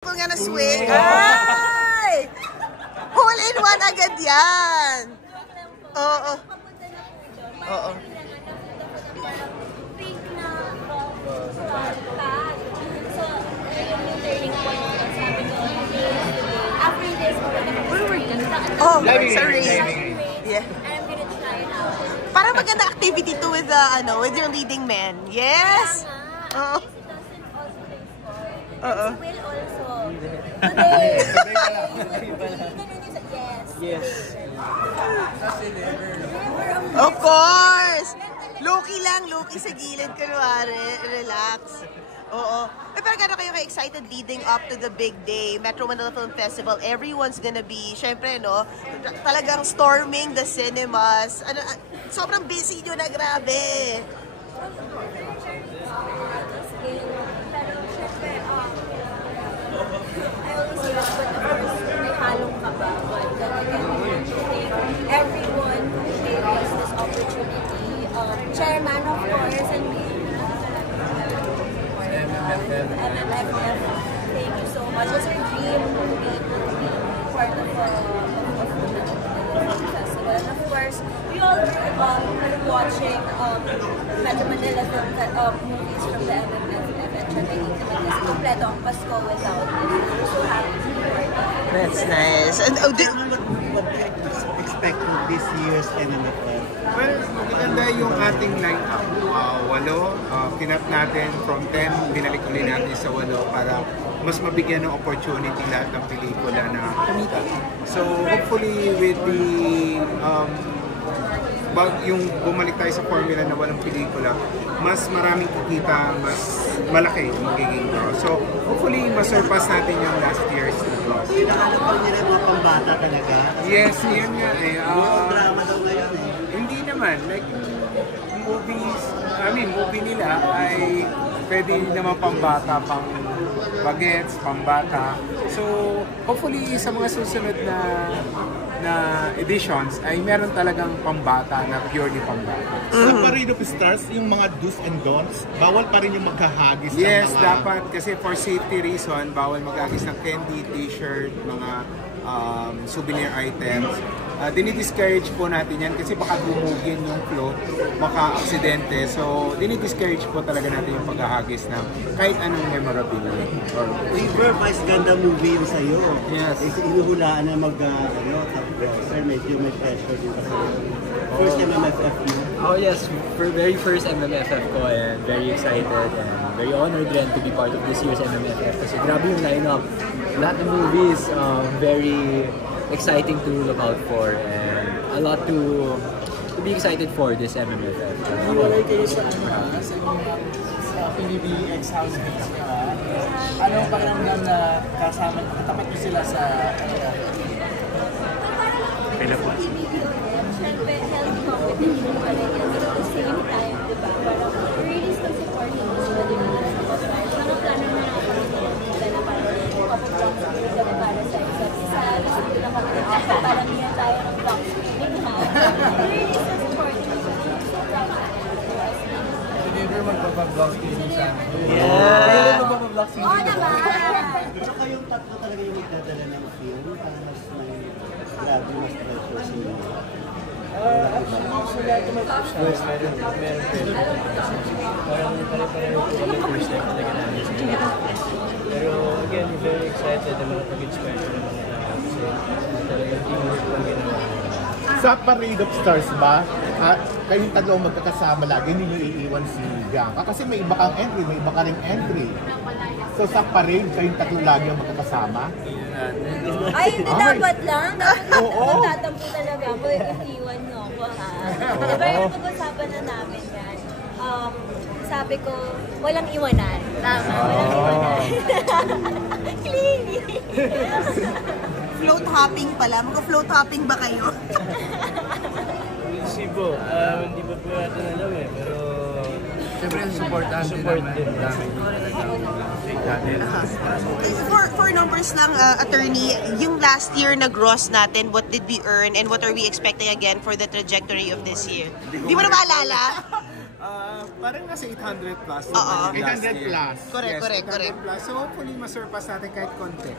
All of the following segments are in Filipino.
Kung nga na-swing. Ay! Hole in one agad yan. Oo. Oo. Oh, sorry. Yeah. Parang maganda activity to with with your leading man. Yes. Oo. Oo. Today. Yes. Of course. Loki lang, Loki sa gilid kunwari. Relax. Oo. Pero gano'n kayo ka-excited leading up to the big day, Metro Manila Film Festival? Everyone's gonna be, syempre, no? Talagang storming the cinemas. Sobrang busy nyo na, grabe. Everyone who gave us this opportunity, Chairman of course, and MMFF, thank you so much. It's our dream to be part of the festival. And of course, we all watching Metro Manila movies from the MMFF and trying to make this kompleto ang Pasko without it. We're so happy to be part of it. That's nice. And What do you expect from this year's MMFF? Well, maganda yung ating line-up. 8, kinap natin from 10, binalik ulit natin sa 8 para mas mabigyan ng opportunity lahat ng pelikula na kumita. So hopefully with the yung bumalik tayo sa formula na walang pelikula, mas maraming kikita, mas malaki yung magiging draw. So hopefully masurpass natin yung last year's draw. Hinahanap pa nila mga pambata talaga? Yes, yun nga eh. Drama daw ngayon eh. Hindi naman, like movie nila ay pwede naman pambata, pang bagets, pambata. So, hopefully sa mga susunod na editions ay meron talagang pambata na purely pambata. Sa Parade of Stars, yung mga do's and don'ts, bawal pa rin yung magkahagis ng Yes, mga... dapat kasi for safety reason, bawal mag-agis ng candy, t-shirt, mga souvenir items. Dinidiscourage po natin yan kasi baka dumugin yung float, maka-aksidente. So, dinidiscourage po talaga natin yung paghahagis ng kahit anong memorabilia. River, mas ganda movie yung sa'yo. Yes. Inuhulaan na top browser, medyo may pressure din kasi. First MMFF mo. Oh yes, for very first MMFF ko and very excited and very honored rin to be part of this year's MMFF kasi grabe yung lineup. Lahat ng movies, very exciting to look out for and a lot to be excited for this MMFF. Hiwalay kayo sa PBBX House Beats ka. Anong pakiramdam na kasama, katapat mo sila sa Kailan po? Siyempre, health competition pa rin. And at the same time, di ba, parang really still supporting us sa mga plano na natin nila na parang kapag-box kami para sa isa't isa. Gusto nila kami na parang yan tayo ng box meeting ha. Really still supporting us. So proud of us. Never magpapag-vlog season sa amin. Yeah. Never magpapag-vlog season. Oo naman! Pero kayong tatlo talaga yung magdadala ng film para mas may grabe, mas pressure sa inyo. Sa lahat ng mag-push na, meron pressure. Parang pare-pareho po kami first time talaga namin sa inyo. Pero again, very excited na makapag-inspire ko ng mga tao kasi talagang teamwork lang ginawa. Sa Parade of Stars ba, kayong tatlo magkakasama lagi, hindi nyo iiwan si Bianca? Kasi may iba kang entry, may iba ka ring entry. So sa parade, kayong tatlo lagi ang magkakasama? Ay, hindi dapat lang. Dapat Oo. tatampo talaga ako. Iiwan mo ako, ha? Diba yung pag-usapan na namin yan? Sabi ko, walang iwanan. Tama, walang iwanan. Clingy. float hopping pala. Mag-float hopping ba kayo? Sibo, hindi pa po natin alam eh, pero Siyempre, supportahan din namin. For numbers lang, attorney, yung last year na gross natin, what did we earn and what are we expecting again for the trajectory of this year? Di mo na maalala? Parang nasa 800 plus. Oo. naman yung last 800 year. plus. Correct, Yes, correct, 800 correct. plus. So hopefully masurpass natin kahit konti.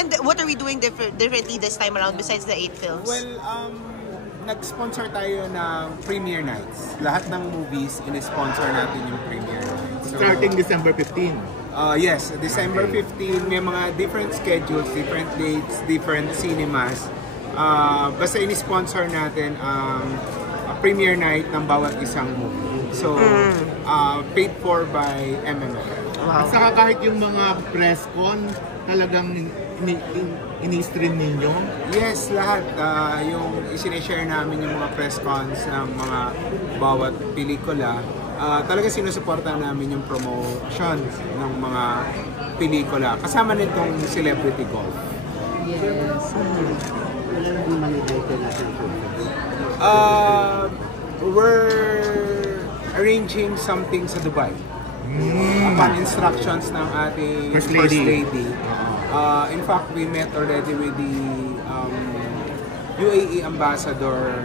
And what are we doing differently this time around besides the 8 films? Well, nag-sponsor tayo ng premiere nights. Lahat ng movies, in-sponsor natin yung premiere nights. So, Starting December 15. Yes, December 15, may mga different schedules, different dates, different cinemas. Basta in-sponsor natin ang premiere night ng bawat isang movie. So, paid for by MMF. At saka kahit yung mga press con, talagang ini-stream ninyo. Yes, lahat. Yung isinishare namin yung mga press cons ng mga bawat pelikula. Talaga sinusuporta namin yung promotion ng mga pelikula. Kasama nitong celebrity golf. Wala na naman i-date natin. We're arranging something sa Dubai. Upon instructions ng ating First First Lady. Lady. In fact, we met already with the UAE ambassador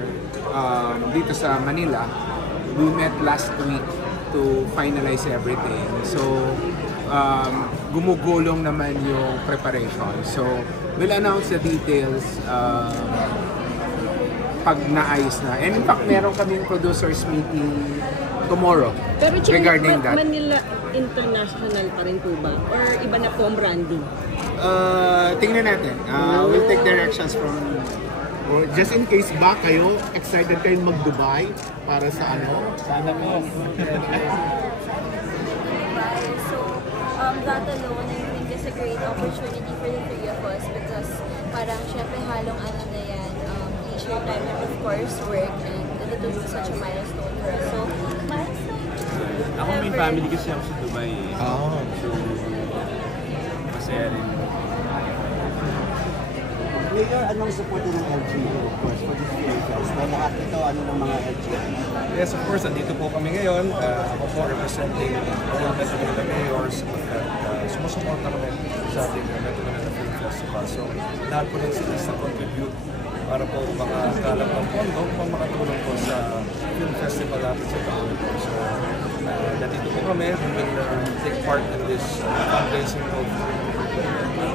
dito sa Manila. We met last week to finalize everything. So, gumugulong naman yung preparation. So, we'll announce the details pag naayos na. And in fact, meron kaming producers meeting tomorrow Pero regarding that. Manila International pa rin po ba? Or iba na po ang branding? Tingnan natin. We'll take directions from... Or just in case ba kayo, excited kayong mag-Dubai para sa ano? Sana po. So, that alone, I think is a great opportunity for the three of us because parang syempre halong ano na yan, leisure time and of course work and ito is such a milestone for us. So, milestone. Ako may family kasi ako sa Dubai eh. Oh. So, masaya rin. Mayor, anong support ng LGU, of course, for this film fest? Na lahat ito, ano ng mga LGU? Yes, of course, andito po kami ngayon. Ako po representing all Metro Manila Mayors at sumusuporta kami sa ating Metro Manila Film Festival. So, lahat po ng cities na contribute para po makakalap ng pondo upang makatulong po sa film festival natin sa taon. So, nandito po kami. We will take part in this fundraising program.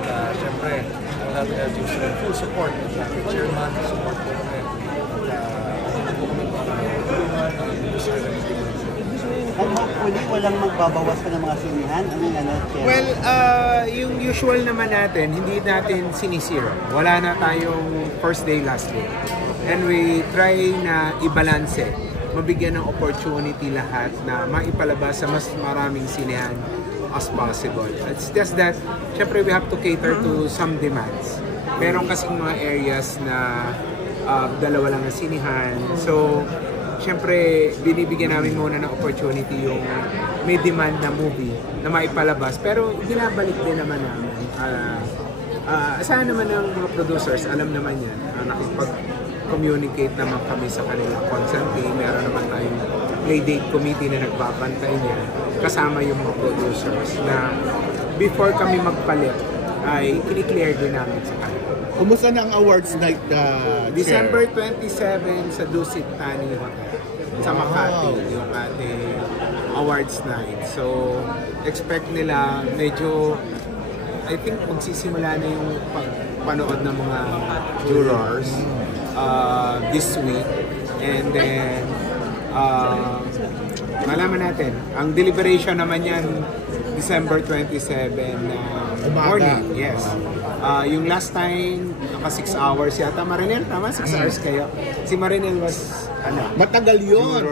At syempre, ang lahat ng LGUs full support. Ang chairman, support po kami. Nandito po kami para tulungan ang industry ng film. And hopefully, walang magbabawas pa ng mga sinihan. Ano yung ano, Chair? Well, yung usual naman natin, hindi natin sinisiro. Wala na tayong first day, last day. And we try na i-balance it. Mabigyan ng opportunity lahat na maipalabas sa mas maraming sinehan as possible. It's just that, syempre we have to cater to some demands. Meron kasing mga areas na dalawa lang ang sinihan. So, syempre, binibigyan namin muna ng opportunity yung may demand na movie na maipalabas. Pero binabalik din naman namin. Asahan naman ng mga producers, alam naman yan. Nakipag-communicate naman kami sa kanila constantly. Meron naman tayong playdate committee na nagbabantay niya. Kasama yung mga producers na before kami magpalit ay kiniklear din namin sa kanila. Kumusta na ang awards night, December 27 sa Dusit Thani Hotel sa Makati, yung ating awards night. So, expect nila medyo, I think magsisimula na yung panood ng mga jurors this week. And then, malaman natin, ang deliberation naman yan December 27 morning. Yes. Yung last time, naka 6 hours yata. Marinel, tama? 6 hours kayo. Si Marinel was, matagal yun.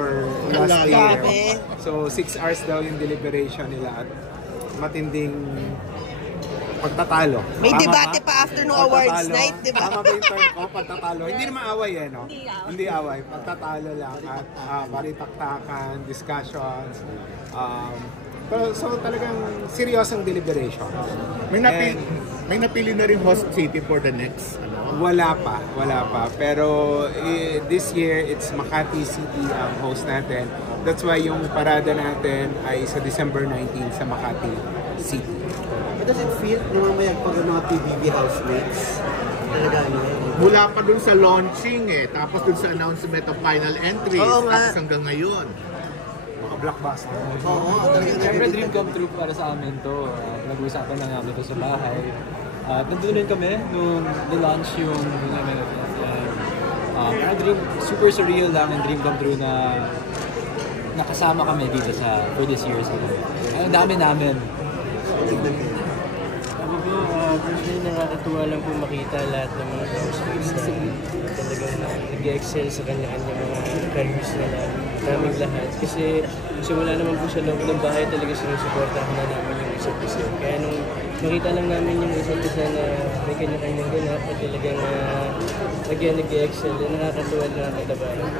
last year. Grabe. So, 6 hours daw yung deliberation nila at matinding pagtatalo. May Tama debate ba? pa after no awards Pagtatalo. night, di ba? Tama ba yung term ko? Pagtatalo. Hindi naman away eh, no? Hindi away. Pagtatalo lang at balitaktakan, discussions. Pero so talagang seryosong deliberation. May napili na rin host city for the next, Wala pa. Pero this year, it's Makati City ang host natin. That's why yung parada natin ay sa December 19 sa Makati City. But does it feel naman pag mga PBB housemates? Talaga ano? Mula pa dun sa launching tapos dun sa announcement of final entry, Oo nga. tapos hanggang ngayon. blockbuster. Oo, talagang Siyempre, dream come true para sa amin to. Nag-uusapan na namin to sa bahay. Nandun din kami nung nilaunch yung MMFF. Parang dream, super surreal lang and dream come true na nakasama kami dito for this year's MMFF. Ang dami namin. Ako po, personally nakakatuwa lang po makita lahat ng mga housemates na talagang nag-excel sa kanya-kanya mga careers nila, naming lahat. Kasi simula naman po sa loob ng bahay talaga sinusuportahan na namin yung isa't isa. Kaya nung makita lang namin yung isa't isa na may kanya-kanyang ganap at talagang nag-excel, nakakatuwa na nakakatabaran.